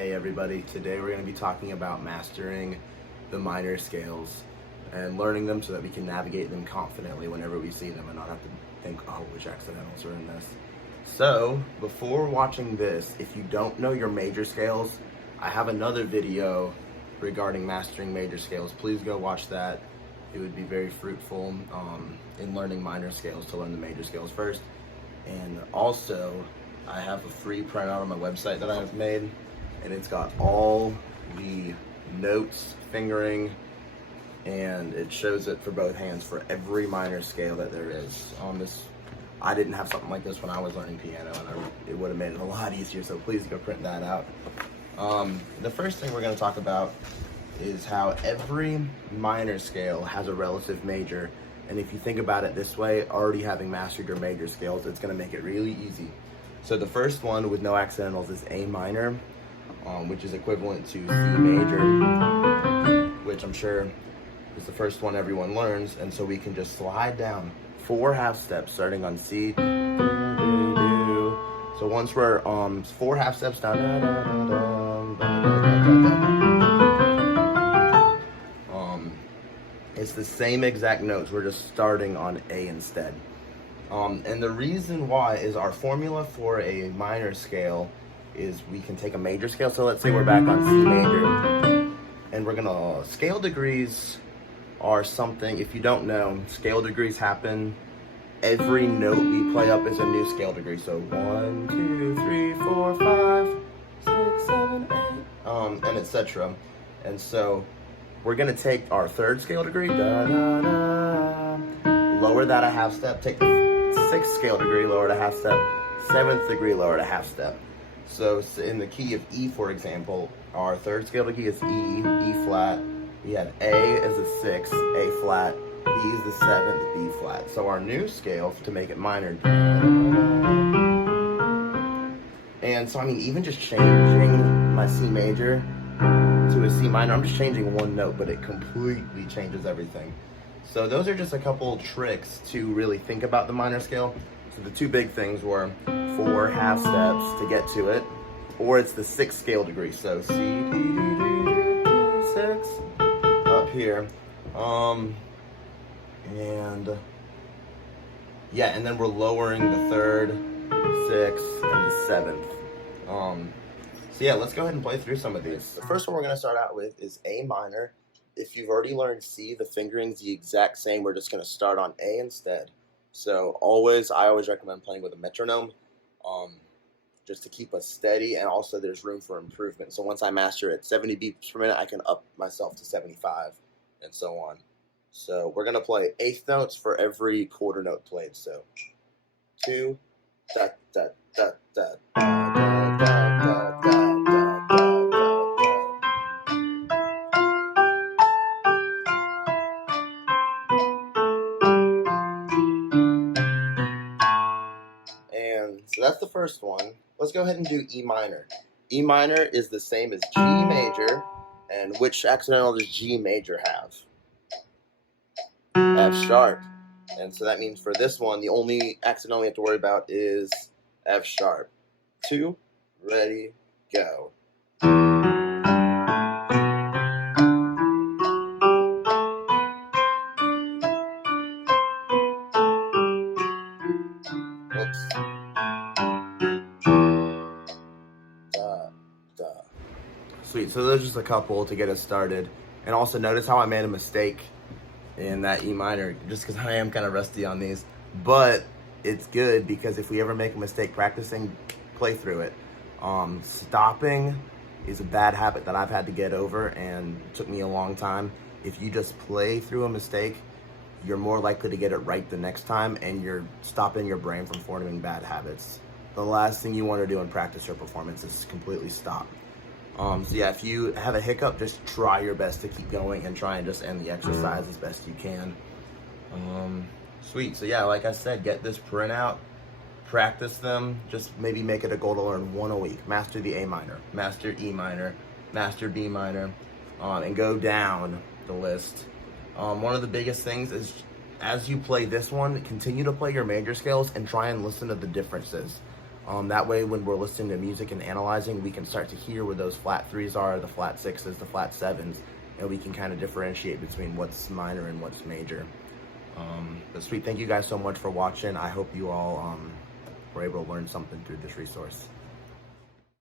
Hey everybody, today we're going to be talking about mastering the minor scales and learning them so that we can navigate them confidently whenever we see them and not have to think, oh, which accidentals are in this. So, before watching this, if you don't know your major scales, I have another video regarding mastering major scales. Please go watch that. It would be very fruitful in learning minor scales to learn the major scales first. And also, I have a free printout on my website that I've made, and it's got all the notes, fingering, and it shows it for both hands for every minor scale that there is on this. I didn't have something like this when I was learning piano, and it would have made it a lot easier, so please go print that out. The first thing we're going to talk about is how every minor scale has a relative major, and if you think about it this way, already having mastered your major scales, it's going to make it really easy. So the first one with no accidentals is A minor, which is equivalent to C major, which I'm sure is the first one everyone learns, and so we can just slide down 4 half steps starting on C. So once we're 4 half steps down, it's the same exact notes. We're just starting on A instead. And the reason why is our formula for a minor scale is we can take a major scale. So let's say we're back on C major, and we're gonna, scale degrees are something, if you don't know, scale degrees happen, every note we play up is a new scale degree. So 1, 2, 3, 4, 5, 6, 7, 8, and etc. And so we're gonna take our 3rd scale degree, da, da, da, lower that a half step, take the 6th scale degree, lower it a half step, 7th degree, lower it a half step. So in the key of E, for example, our 3rd scale degree is E, E flat. We have A as the 6th, A flat, B is the 7th, B flat. So our new scale to make it minor. And so I mean, even just changing my C major to a C minor, I'm just changing one note, but it completely changes everything. So those are just a couple tricks to really think about the minor scale. So the 2 big things were 4 half steps to get to it, or it's the 6th scale degree. So C, D, D, D, D, 6 up here, and yeah, and then we're lowering the 3rd, 6th, and the 7th. So yeah, let's go ahead and play through some of these. The first one we're going to start out with is A minor. If you've already learned C, the fingering's the exact same. We're just going to start on A instead. So I always recommend playing with a metronome, just to keep us steady, and also there's room for improvement. So once I master it 70 beats per minute, I can up myself to 75, and so on. So we're going to play 1/8 notes for every quarter note played. So 2, da, da, da, da, da, da, da, da, da. So that's the first one. Let's go ahead and do E minor. E minor is the same as G major, and which accidental does G major have? F sharp. And so that means for this one, the only accidental we have to worry about is F sharp. 2, ready, go. Whoops. Sweet, so there's just a couple to get us started. And also notice how I made a mistake in that E minor, just because I am kind of rusty on these. But it's good, because if we ever make a mistake practicing, play through it. Stopping is a bad habit that I've had to get over, and it took me a long time. If you just play through a mistake, you're more likely to get it right the next time, and you're stopping your brain from forming bad habits. The last thing you want to do in practice or performance is completely stop. So yeah, if you have a hiccup, just try your best to keep going and try and just end the exercise as best you can. Sweet, so yeah, like I said, get this printout, practice them, just maybe make it a goal to learn 1 a week. Master the A minor, master E minor, master B minor, and go down the list. One of the biggest things is, as you play this one, continue to play your major scales and try and listen to the differences. That way, when we're listening to music and analyzing, we can start to hear where those flat threes are, the flat sixes, the flat sevens, and we can kind of differentiate between what's minor and what's major. But sweet, thank you guys so much for watching. I hope you all were able to learn something through this resource.